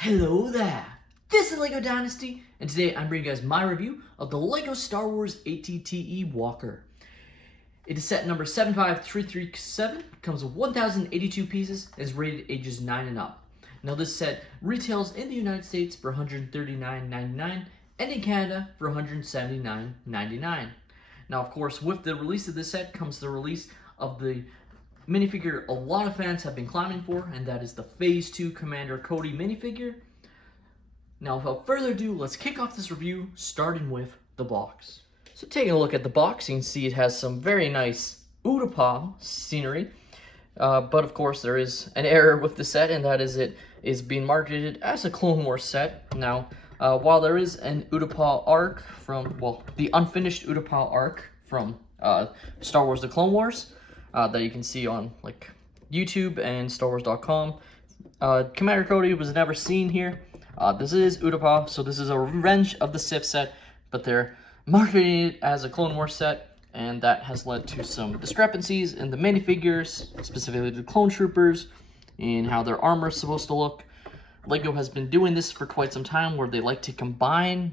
Hello there! This is LEGO Dynasty, and today I'm bringing you guys my review of the LEGO Star Wars ATTE Walker. It is set number 75337, comes with 1,082 pieces, and is rated ages 9 and up. Now this set retails in the United States for $139.99 and in Canada for $179.99. Now of course with the release of this set comes the release of the minifigure a lot of fans have been climbing for, and that is the Phase 2 Commander Cody minifigure. Now without further ado, let's kick off this review starting with the box. So taking a look at the box, you can see it has some very nice Utapau scenery, but of course there is an error with the set, and that is it is being marketed as a Clone Wars set. Now while there is an Utapau arc from, well, the unfinished Utapau arc from Star Wars The Clone Wars, that you can see on like YouTube and StarWars.com. Commander Cody was never seen here. This is Utapau, so this is a Revenge of the Sith set, but they're marketing it as a Clone Wars set, and that has led to some discrepancies in the minifigures, specifically the clone troopers, in how their armor is supposed to look. LEGO has been doing this for quite some time, where they like to combine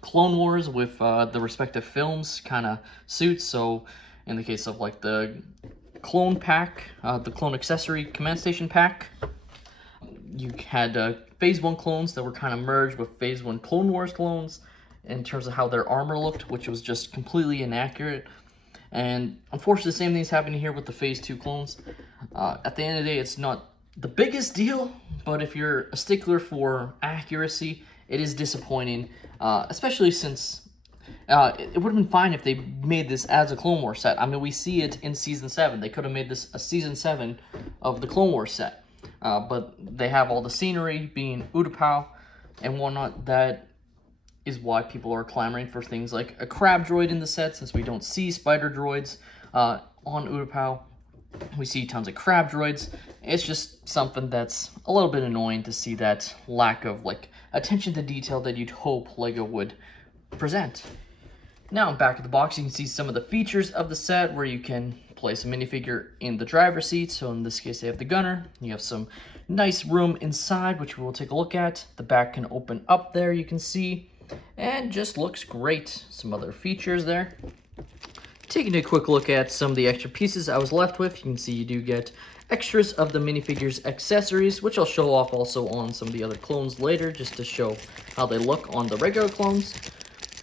Clone Wars with the respective films kind of suits. So in the case of like the clone pack, the clone accessory command station pack, you had Phase 1 clones that were kind of merged with Phase 1 Clone Wars clones in terms of how their armor looked, which was just completely inaccurate. And unfortunately, the same thing's happening here with the Phase 2 clones. At the end of the day, it's not the biggest deal, but if you're a stickler for accuracy, it is disappointing, especially since it would have been fine if they made this as a Clone Wars set. I mean, we see it in Season 7. They could have made this a Season 7 of the Clone Wars set. But they have all the scenery being Utapau and whatnot. That is why people are clamoring for things like a crab droid in the set, since we don't see spider droids on Utapau. We see tons of crab droids. It's just something that's a little bit annoying to see, that lack of like attention to detail that you'd hope LEGO would present. Now back at the box, you can see some of the features of the set, where you can place a minifigure in the driver's seat. So in this case, they have the gunner. You have some nice room inside, which we'll take a look at. The back can open up there, you can see, and just looks great. Some other features there. Taking a quick look at some of the extra pieces I was left with, you can see you do get extras of the minifigures accessories, which I'll show off also on some of the other clones later, just to show how they look on the regular clones.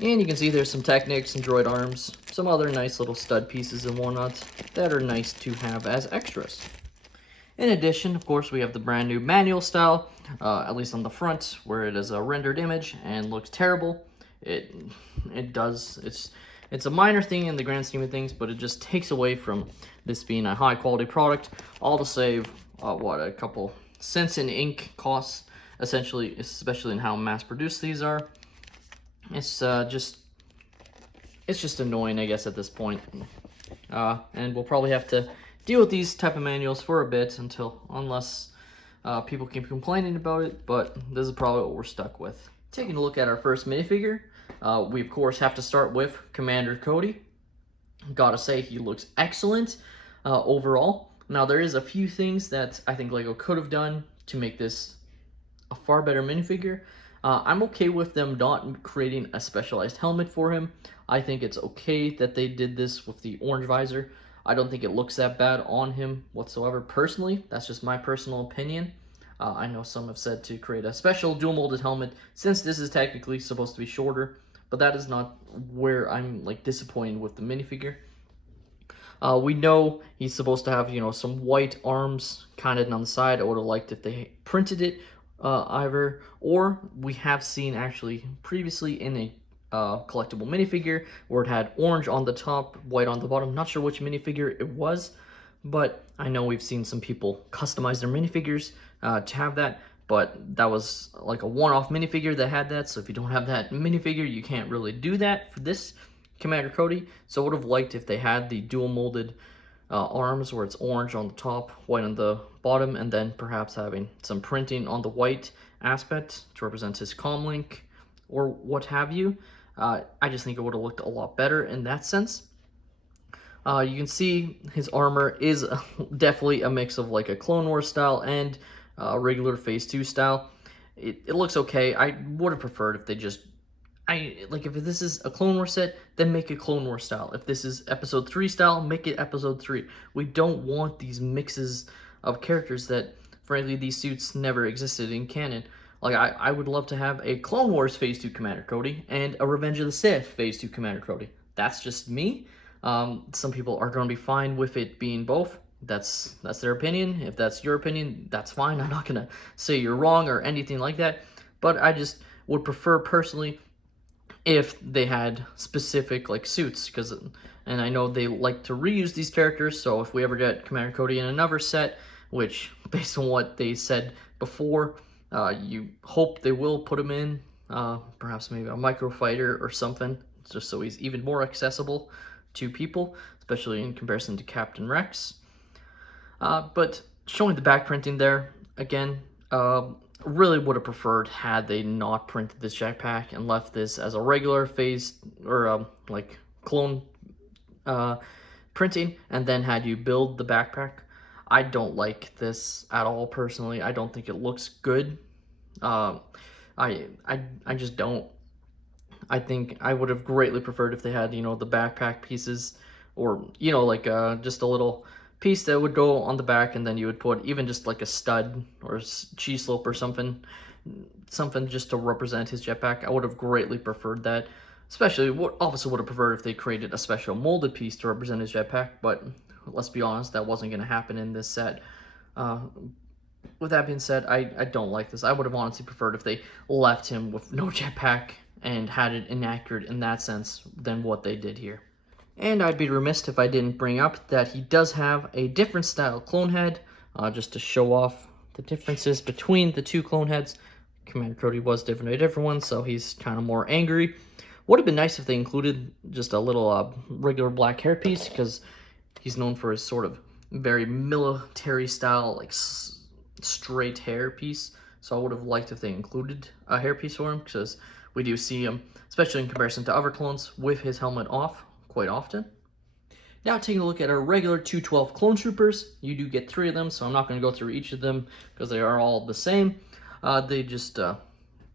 And you can see there's some Technics and droid arms, some other nice little stud pieces and whatnot that are nice to have as extras. In addition, of course, we have the brand new manual style, at least on the front, where it is a rendered image and looks terrible. It's a minor thing in the grand scheme of things, but it just takes away from this being a high quality product, all to save, a couple cents in ink costs, essentially, especially in how mass produced these are. It's just annoying, I guess, at this point. And we'll probably have to deal with these type of manuals for a bit unless people keep complaining about it, but this is probably what we're stuck with. Taking a look at our first minifigure, we of course have to start with Commander Cody. Gotta say, he looks excellent overall. Now there is a few things that I think LEGO could have done to make this a far better minifigure. I'm okay with them not creating a specialized helmet for him. I think it's okay that they did this with the orange visor. I don't think it looks that bad on him whatsoever, personally. That's just my personal opinion. I know some have said to create a special dual molded helmet, since this is technically supposed to be shorter, but that is not where I'm like disappointed with the minifigure. We know he's supposed to have, some white arms kind of on the side. I would have liked if they printed it either, or we have seen actually previously in a collectible minifigure where it had orange on the top, white on the bottom. Not sure which minifigure it was, but I know we've seen some people customize their minifigures to have that, but that was like a one-off minifigure that had that, so if you don't have that minifigure, you can't really do that for this Commander Cody. So I would have liked if they had the dual molded arms, where it's orange on the top, white on the bottom, and then perhaps having some printing on the white aspect to represent his comm link or what have you. I just think it would have looked a lot better in that sense. You can see his armor is definitely a mix of like a Clone Wars style and regular Phase 2 style. it looks okay. I would have preferred if they just like if this is a Clone Wars set, then make it Clone Wars style. If this is Episode 3 style, make it Episode 3. We don't want these mixes of characters that, frankly, these suits never existed in canon. Like, I would love to have a Clone Wars Phase 2 Commander Cody and a Revenge of the Sith Phase 2 Commander Cody. That's just me. Some people are going to be fine with it being both. That's their opinion. If that's your opinion, that's fine. I'm not going to say you're wrong or anything like that. But I just would prefer, personally, if they had specific like suits, and I know they like to reuse these characters, so if we ever get Commander Cody in another set, which based on what they said before, you hope they will put him in perhaps maybe a microfighter or something, just so he's even more accessible to people, especially in comparison to Captain Rex. But showing the back printing there again, really would have preferred had they not printed this jetpack and left this as a regular phase or like clone printing, and then had you build the backpack. I don't like this at all personally. I don't think it looks good. I just don't. I think I would have greatly preferred if they had, you know, the backpack pieces, or, you know, like just a little piece that would go on the back, and then you would put even just like a stud or cheese slope or something just to represent his jetpack. I would have greatly preferred that. Especially, obviously would have preferred if they created a special molded piece to represent his jetpack, but let's be honest, that wasn't going to happen in this set. With that being said, I don't like this. I would have honestly preferred if they left him with no jetpack and had it inaccurate in that sense than what they did here. And I'd be remiss if I didn't bring up that he does have a different style clone head, just to show off the differences between the two clone heads. Commander Cody was a different one, so he's kind of more angry. Would have been nice if they included just a little regular black hairpiece, because he's known for his sort of very military style, like straight hair piece. So I would have liked if they included a hairpiece for him, because we do see him, especially in comparison to other clones, with his helmet off quite often. Now taking a look at our regular 212 clone troopers, you do get 3 of them, so I'm not going to go through each of them because they are all the same. They just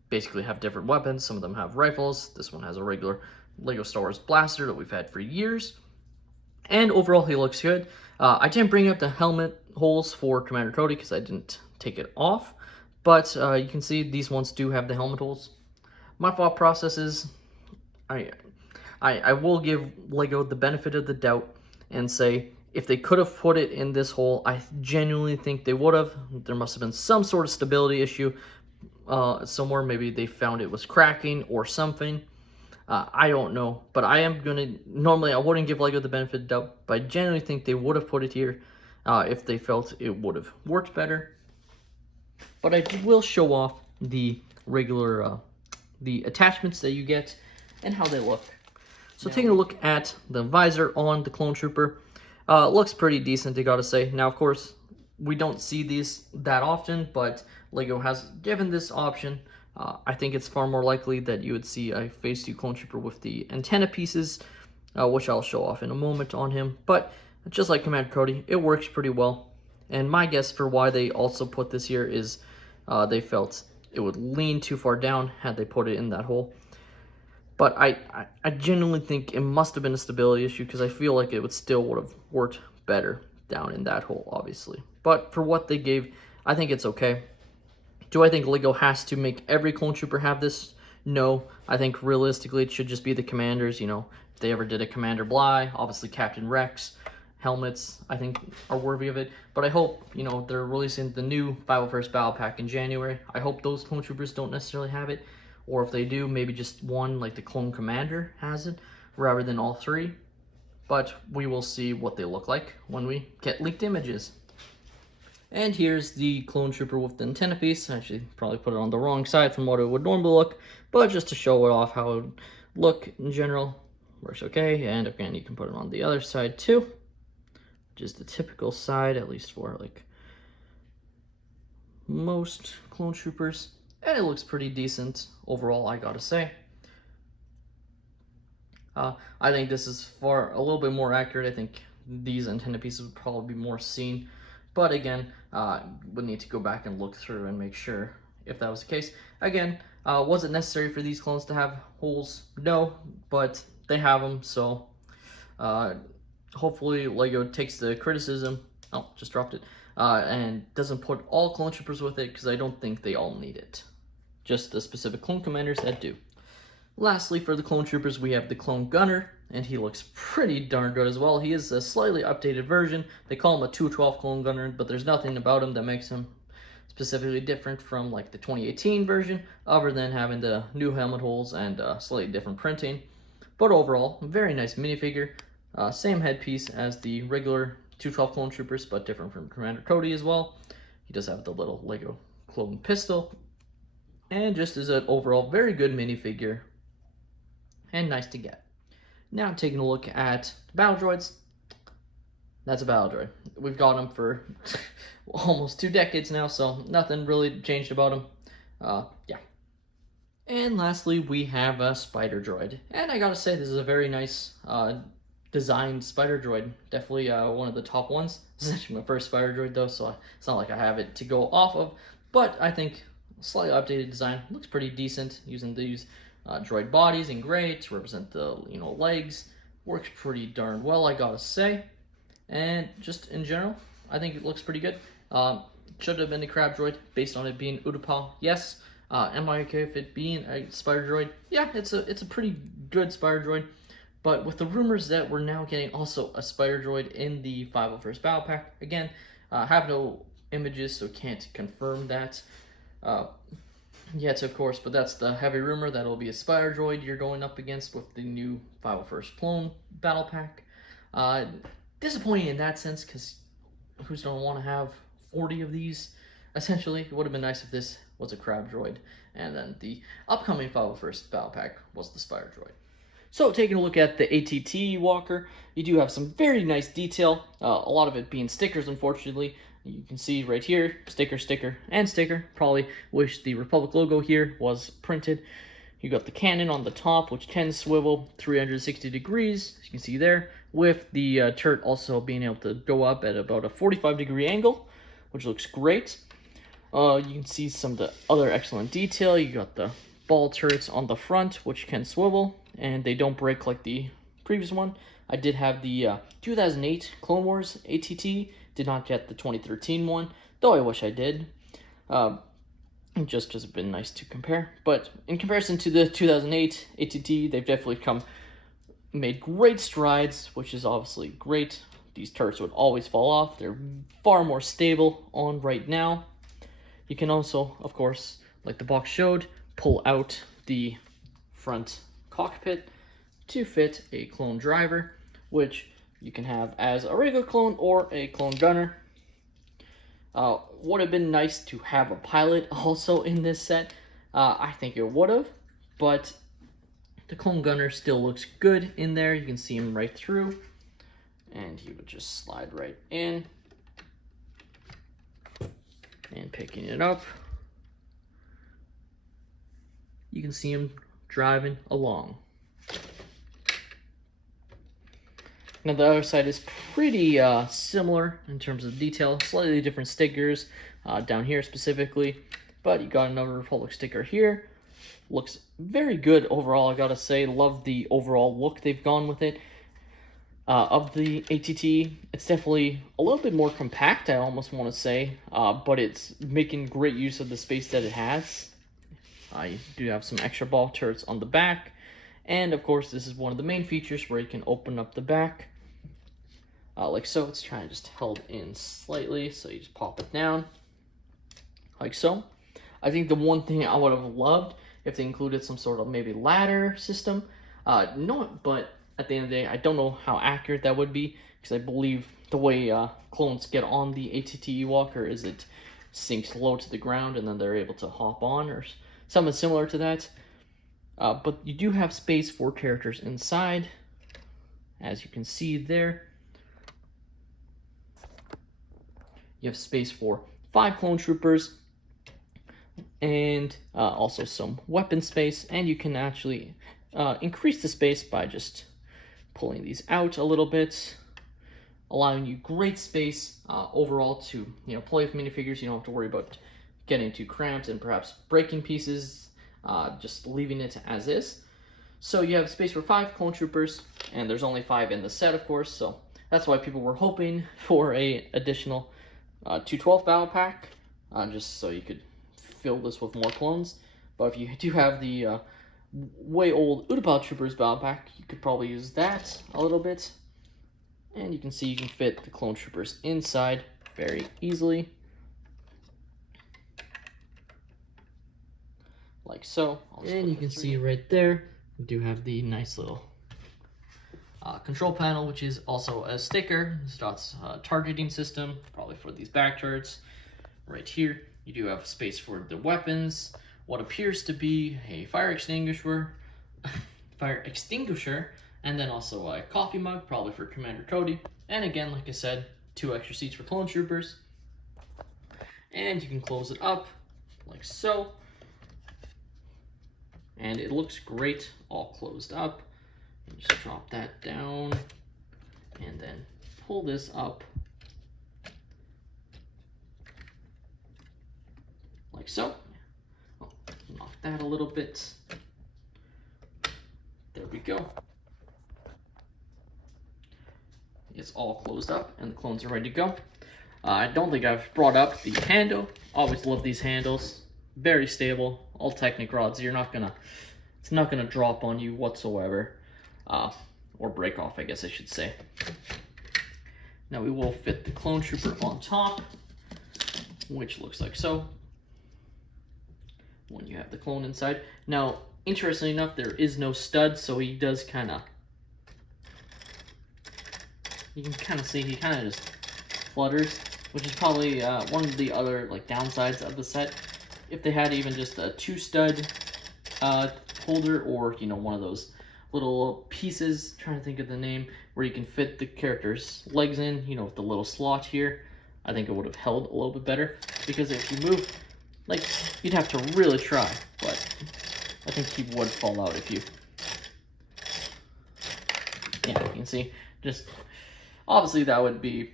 basically have different weapons. Some of them have rifles. This one has a regular LEGO Star Wars blaster that we've had for years. And overall, he looks good. I didn't bring up the helmet holes for Commander Cody because I didn't take it off. But you can see these ones do have the helmet holes. My thought process is, I will give LEGO the benefit of the doubt and say, if they could have put it in this hole, I genuinely think they would have. There must have been some sort of stability issue somewhere. Maybe they found it was cracking or something. I don't know, but I am gonna, normally I wouldn't give LEGO the benefit of the doubt, but I genuinely think they would have put it here if they felt it would have worked better. But I will show off the regular, the attachments that you get and how they look. So taking a look at the visor on the clone trooper, looks pretty decent, I gotta say. Now, of course, we don't see these that often, but LEGO has given this option. I think it's far more likely that you would see a Phase 2 clone trooper with the antenna pieces, which I'll show off in a moment on him. But just like Commander Cody, it works pretty well. And my guess for why they also put this here is they felt it would lean too far down had they put it in that hole. But I genuinely think it must have been a stability issue, because I feel like it would still would have worked better down in that hole, obviously. But for what they gave, I think it's okay. Do I think LEGO has to make every clone trooper have this? No. I think realistically it should just be the commanders. You know, if they ever did a Commander Bly, obviously Captain Rex, helmets, I think are worthy of it. But I hope, you know, they're releasing the new 501st Battle Pack in January. I hope those clone troopers don't necessarily have it. Or if they do, maybe just one, like the Clone Commander has it, rather than all 3. But we will see what they look like when we get leaked images. And here's the clone trooper with the antenna piece. I actually probably put it on the wrong side from what it would normally look, but just to show it off how it would look in general, works okay. And again, you can put it on the other side too, which is the typical side, at least for like most clone troopers. And it looks pretty decent overall, I gotta say. I think this is a little bit more accurate. I think these antenna pieces would probably be more seen. But again, we need to go back and look through and make sure if that was the case. Again, was it necessary for these clones to have holes? No, but they have them, so hopefully LEGO takes the criticism, oh, just dropped it, and doesn't put all clone troopers with it, because I don't think they all need it. Just the specific clone commanders that do. Lastly, for the clone troopers, we have the clone gunner, and he looks pretty darn good as well. He is a slightly updated version. They call him a 212 clone gunner, but there's nothing about him that makes him specifically different from like the 2018 version, other than having the new helmet holes and slightly different printing. But overall, very nice minifigure. Same headpiece as the regular 212 clone troopers, but different from Commander Cody as well. He does have the little LEGO clone pistol. And just as an overall very good minifigure, and nice to get. Now taking a look at the battle droids. That's a battle droid. We've got him for almost 2 decades now, so nothing really changed about him. Yeah. And lastly, we have a spider droid. And I gotta say, this is a very nice designed spider droid. Definitely one of the top ones. This is actually my first spider droid though, so it's not like I have it to go off of. But I think slightly updated design. Looks pretty decent using these droid bodies in gray to represent the legs. Works pretty darn well, I gotta say. And just in general, I think it looks pretty good. Should have been the crab droid based on it being Utapau. Yes. Am I okay with it being a spider droid? Yeah, it's a pretty good spider droid. But with the rumors that we're now getting also a spider droid in the 501st Battle Pack, again, have no images, so can't confirm that yet, of course, but that's the heavy rumor that it'll be a spider droid you're going up against with the new 501st Clone Battle Pack. Disappointing in that sense, because who's going to want to have 40 of these? Essentially, it would have been nice if this was a crab droid, and then the upcoming 501st Battle Pack was the spider droid. So, taking a look at the ATT Walker, you do have some very nice detail, a lot of it being stickers, unfortunately. You can see right here, sticker, sticker, and sticker. Probably wish the Republic logo here was printed. You got the cannon on the top, which can swivel 360 degrees, as you can see there, with the turret also being able to go up at about a 45-degree angle, which looks great. You can see some of the other excellent detail. You got the ball turrets on the front, which can swivel, and they don't break like the previous one. I did have the 2008 Clone Wars ATT, did not get the 2013 one, though I wish I did. Just because it's been nice to compare. But in comparison to the 2008 ATT, they've definitely made great strides, which is obviously great. These turrets would always fall off. They're far more stable on right now. You can also, of course, like the box showed, pull out the front cockpit to fit a clone driver, which you can have as a regular clone or a clone gunner. Would have been nice to have a pilot also in this set. I think it would have, but the clone gunner still looks good in there. You can see him right through, and he would just slide right in. And picking it up, you can see him driving along. Now the other side is pretty similar in terms of detail, slightly different stickers down here specifically, but you got another Republic sticker here. Looks very good overall, I gotta say. Love the overall look they've gone with it. Of the ATT, it's definitely a little bit more compact, I almost want to say, but it's making great use of the space that it has. You do have some extra ball turrets on the back, and of course this is one of the main features where you can open up the back, like so. It's trying to just held in slightly, so you just pop it down, like so. I think the one thing I would have loved if they included some sort of maybe ladder system, but at the end of the day, I don't know how accurate that would be, because I believe the way clones get on the ATT Walker is it sinks low to the ground and then they're able to hop on, or something similar to that. But you do have space for characters inside, as you can see there. You have space for 5 clone troopers, and also some weapon space, and you can actually increase the space by just pulling these out a little bit, allowing you great space overall to play with minifigures. You don't have to worry about getting too cramped and perhaps breaking pieces, just leaving it as is. So you have space for 5 clone troopers, and there's only 5 in the set, of course, so that's why people were hoping for a additional 212 battle pack, just so you could fill this with more clones. But if you do have the way old Utapau Troopers battle pack, you could probably use that a little bit. And you can see you can fit the clone troopers inside very easily. Like so. And you can see right there, we do have the nice little control panel, which is also a sticker. It's got a targeting system, probably for these back turrets. Right here, you do have space for the weapons, what appears to be a fire extinguisher, and then also a coffee mug, probably for Commander Cody. And again, like I said, 2 extra seats for clone troopers. And you can close it up like so. And it looks great all closed up. And just drop that down and then pull this up like so. Oh, knock that a little bit. There we go. It's all closed up and the clones are ready to go. I don't think I've brought up the handle. Always love these handles. Very stable. All Technic rods. It's not gonna drop on you whatsoever, or break off, I guess I should say. Now we will fit the clone trooper on top, which looks like so. When you have the clone inside. Now, interestingly enough, there is no stud, so he does kind of. You can kind of see he kind of just flutters, which is probably one of the other downsides of the set. If they had even just a 2 stud holder, or one of those little pieces, trying to think of the name, where you can fit the character's legs in, with the little slot here, I think it would have held a little bit better. Because if you move, you'd have to really try, but I think he would fall out if you. Yeah, you can see, just obviously that would be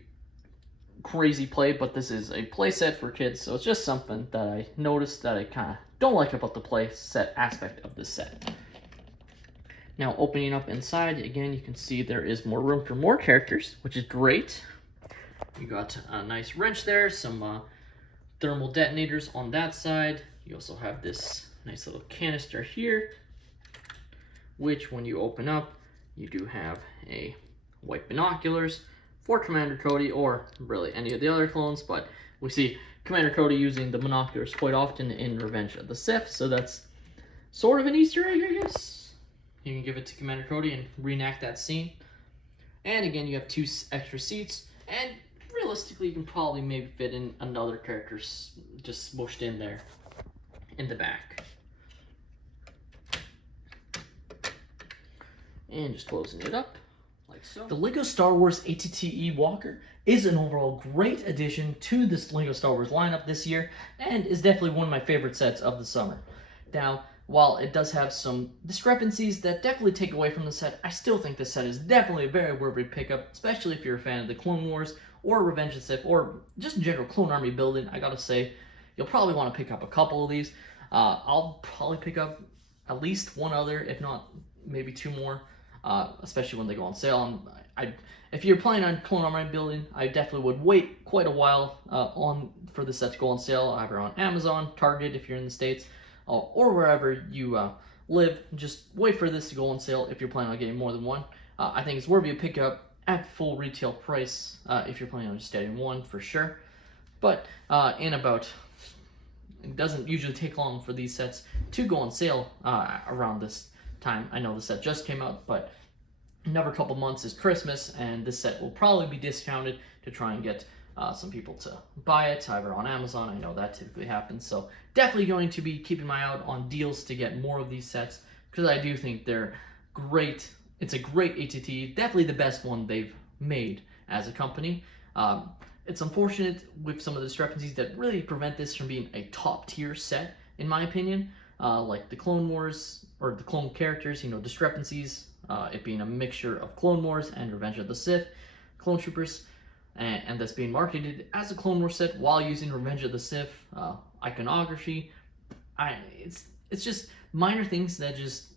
crazy play, but this is a play set for kids, so it's just something that I noticed that I kind of don't like about the play set aspect of this set. Now opening up inside, again, you can see there is more room for more characters, which is great. You got a nice wrench there, some thermal detonators on that side. You also have this nice little canister here, which when you open up, you do have a white binoculars for Commander Cody, or really any of the other clones, but we see Commander Cody using the binoculars quite often in Revenge of the Sith, so that's sort of an Easter egg, I guess. You can give it to Commander Cody and reenact that scene. And again, you have 2 extra seats, and realistically, you can probably maybe fit in another character just smooshed in there in the back. And just closing it up. Like so. The LEGO Star Wars ATTE Walker is an overall great addition to this LEGO Star Wars lineup this year, and is definitely one of my favorite sets of the summer. Now, while it does have some discrepancies that definitely take away from the set, I still think this set is definitely a very worthy pickup, especially if you're a fan of the Clone Wars, or Revenge of the Sith, or just in general Clone Army building. I gotta say, you'll probably want to pick up a couple of these. I'll probably pick up at least one other, if not maybe 2 more. Especially when they go on sale. If you're planning on Clone Army building, I definitely would wait quite a while for the set to go on sale, either on Amazon, Target if you're in the States, or wherever you live. Just wait for this to go on sale if you're planning on getting more than one. I think it's worthy of pickup at full retail price if you're planning on just getting one for sure. But it doesn't usually take long for these sets to go on sale around this time. I know the set just came out, but another couple months is Christmas, and this set will probably be discounted to try and get some people to buy it, either on Amazon. I know that typically happens, so definitely going to be keeping my eye out on deals to get more of these sets, because I do think they're great. It's a great ATT, definitely the best one they've made as a company. It's unfortunate with some of the discrepancies that really prevent this from being a top tier set, in my opinion. Like the Clone Wars, or the clone characters, discrepancies, it being a mixture of Clone Wars and Revenge of the Sith clone troopers, and that's being marketed as a Clone Wars set while using Revenge of the Sith. iconography. It's just minor things that just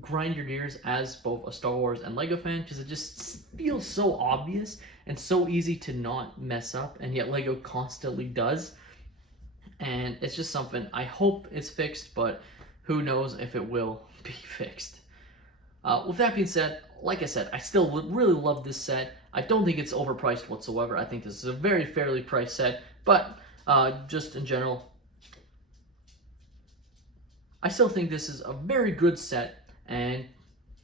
grind your gears as both a Star Wars and Lego fan, because it just feels so obvious and so easy to not mess up, and yet Lego constantly does. And it's just something I hope it's fixed, but who knows if it will be fixed. With that being said, like I said, I still really love this set. I don't think it's overpriced whatsoever. I think this is a very fairly priced set, but just in general, I still think this is a very good set, and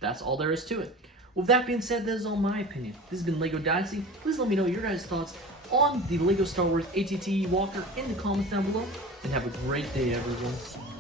that's all there is to it. With that being said, that is all my opinion. This has been LEGO Dynasty. Please let me know your guys' thoughts on the LEGO Star Wars ATTE Walker in the comments down below, and have a great day, everyone.